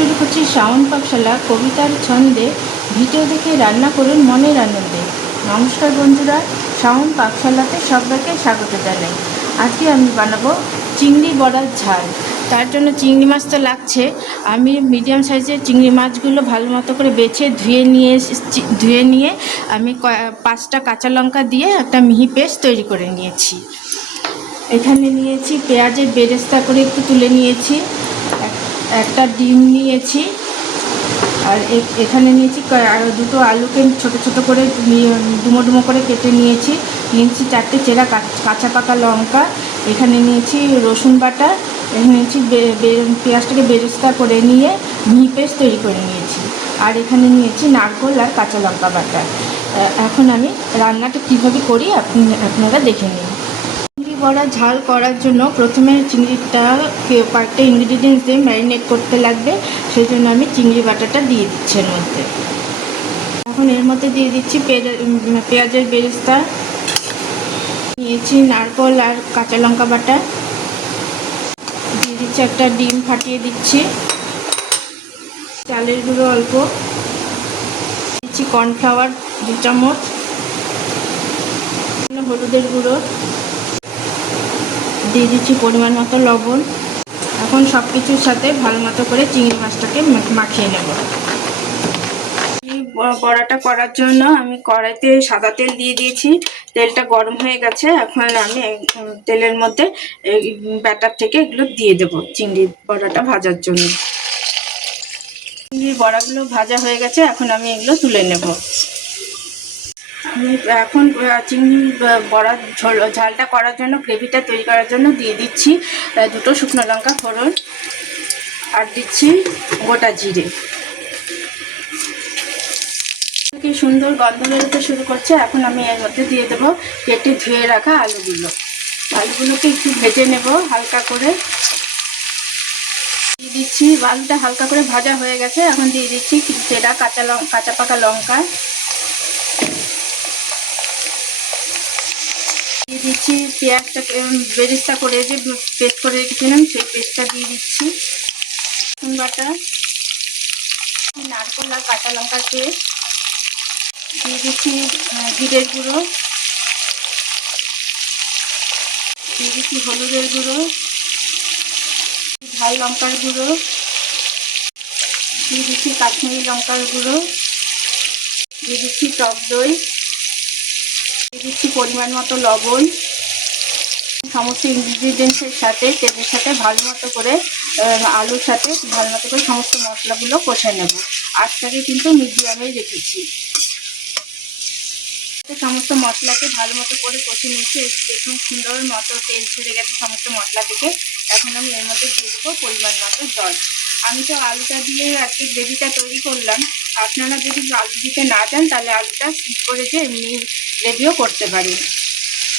শুরু করছি শাওন পাকশালা কবিতার ছন্দে। ভিডিও দেখে রান্না করুন মনের আনন্দে। নমস্কার বন্ধুরা, শাওন পাকশালাতে সবাইকে স্বাগত জানাই। আজকে আমি বানাবো চিংড়ি বড়ার ঝাল। তার জন্য চিংড়ি মাছ তো লাগছে। আমি মিডিয়াম সাইজের চিংড়ি মাছগুলো ভালো মতো করে বেছে ধুয়ে নিয়ে আমি 5টা কাঁচা লঙ্কা দিয়ে একটা মিহি পেস্ট তৈরি করে নিয়েছি। এখানে নিয়েছি পেঁয়াজের বেরেস্তা করে একটু তুলে নিয়েছি, একটা ডিম নিয়েছি, আর এখানে নিয়েছি আর দুটো আলুকে ছোট ছোট করে ডুমো ডুমো করে কেটে নিয়েছি। 4টে চেরা কাঁচা পাকা লঙ্কা, এখানে নিয়েছি রসুন বাটা, এখানে নিয়েছি পেঁয়াজটাকে বেরেস্তা করে নিয়ে মিহি পেস্ট তৈরি করে নিয়েছি, আর এখানে নিয়েছি নারকেল আর কাঁচা লঙ্কা বাটা। এখন আমি রান্নাটা কীভাবে করি আপনারা দেখে নিন। চিংড়ি বড়া ঝাল করার জন্য প্রথমে চিংড়িটা কয়েকটা ইনগ্রিডিয়েন্টস দিয়ে ম্যারিনেট করতে লাগবে, সেই জন্য আমি চিংড়ি বাটাটা দিয়ে দিচ্ছি এর মধ্যে। এখন এর মধ্যে দিয়ে দিচ্ছি পেঁয়াজের বেরেস্তা, নিয়েছি নারকেল আর কাঁচা লঙ্কা বাটা, দিয়ে দিচ্ছি একটা ডিম ফাটিয়ে দিচ্ছি, চালের গুঁড়ো অল্প দিচ্ছি, কর্নফ্লাওয়ার 2 চামচ, হলুদের গুঁড়ো দিয়ে দিচ্ছি, পরিমাণ মতো লবণ। এখন সব কিছুর সাথে ভালো মতো করে চিংড়ি মাছটাকে মাখিয়ে নেব। বড়াটা করার জন্য আমি কড়াইতে সাদা তেল দিয়ে দিয়েছি, তেলটা গরম হয়ে গেছে। এখন আমি তেলের মধ্যে ব্যাটার থেকে এগুলো দিয়ে দেবো চিংড়ি বড়াটা ভাজার জন্য। চিংড়ির বড়াগুলো ভাজা হয়ে গেছে, এখন আমি এগুলো তুলে নেব। এখন চিংড়ি বড়া ঝালটা করার জন্য, গ্রেভিটা তৈরি করার জন্য দিয়ে দিচ্ছি 2টো শুকনো লঙ্কা ফোড়ন, আর দিচ্ছি গোটা জিরে। কি সুন্দর গন্ধ বেরোতে শুরু করছে। এখন আমি এর মধ্যে দিয়ে দেবো কেটে ধুয়ে রাখা আলুগুলোকে একটু ভেজে নেব হালকা করে। দিয়ে দিচ্ছি, আলুটা হালকা করে ভাজা হয়ে গেছে, এখন দিয়ে দিচ্ছি চেরা কাঁচা পাকা লঙ্কা, দিয়ে দিচ্ছি পেঁয়াজটাকে বেরেস্তা করে যে পেস্ট করে রেখেছিলাম সেই পেস্টটা দিয়ে দিচ্ছি, রসুন বাটা, নারকেল আর কাঁচা লঙ্কার পেস্ট, দিয়ে দিচ্ছি জিরের গুঁড়ো, দিয়ে দিচ্ছি হলুদের গুঁড়ো, ঝাল লঙ্কার গুঁড়ো, দিয়ে দিচ্ছি কাশ্মীরি লঙ্কার গুঁড়ো, দিয়ে দিচ্ছি টক দই, দিয়ে দিচ্ছি পরিমাণ মতো লবণ। সমস্ত ইনগ্রিডিয়েন্টসের সাথে তেলের সাথে ভালো মতো করে আলুর সাথে ভালো মতো করে সমস্ত মশলাগুলো কষে নেব। আজটাকে কিন্তু মিডিয়ামেই রেখেছি। সমস্ত মশলাকে ভালো মতো করে কষে নিয়েছি। দেখুন সুন্দর মতো তেল ছেড়ে গেছে সমস্ত মশলা থেকে। এখন আমি এর মধ্যে দিয়ে দেবো পরিমাণ মতো জল। আমি তো আলুটা দিয়ে আজকে গ্রেভিটা তৈরি করলাম। আপনারা যদি আলু দিতে না চান তাহলে আলুটা স্কিপ করে যে এমনি গ্রেভিও করতে পারি।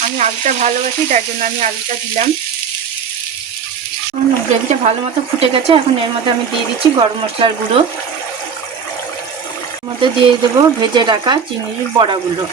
আমি আলুটা ভালোবাসি, তার জন্য আমি আলুটা দিলাম। গ্রেভিটা ভালো মতো ফুটে গেছে, এখন এর মধ্যে আমি দিয়ে দিচ্ছি গরম মশলার গুঁড়ো, এর মধ্যে দিয়ে দেবো ভেজে রাখা চিংড়ির বড়াগুলো।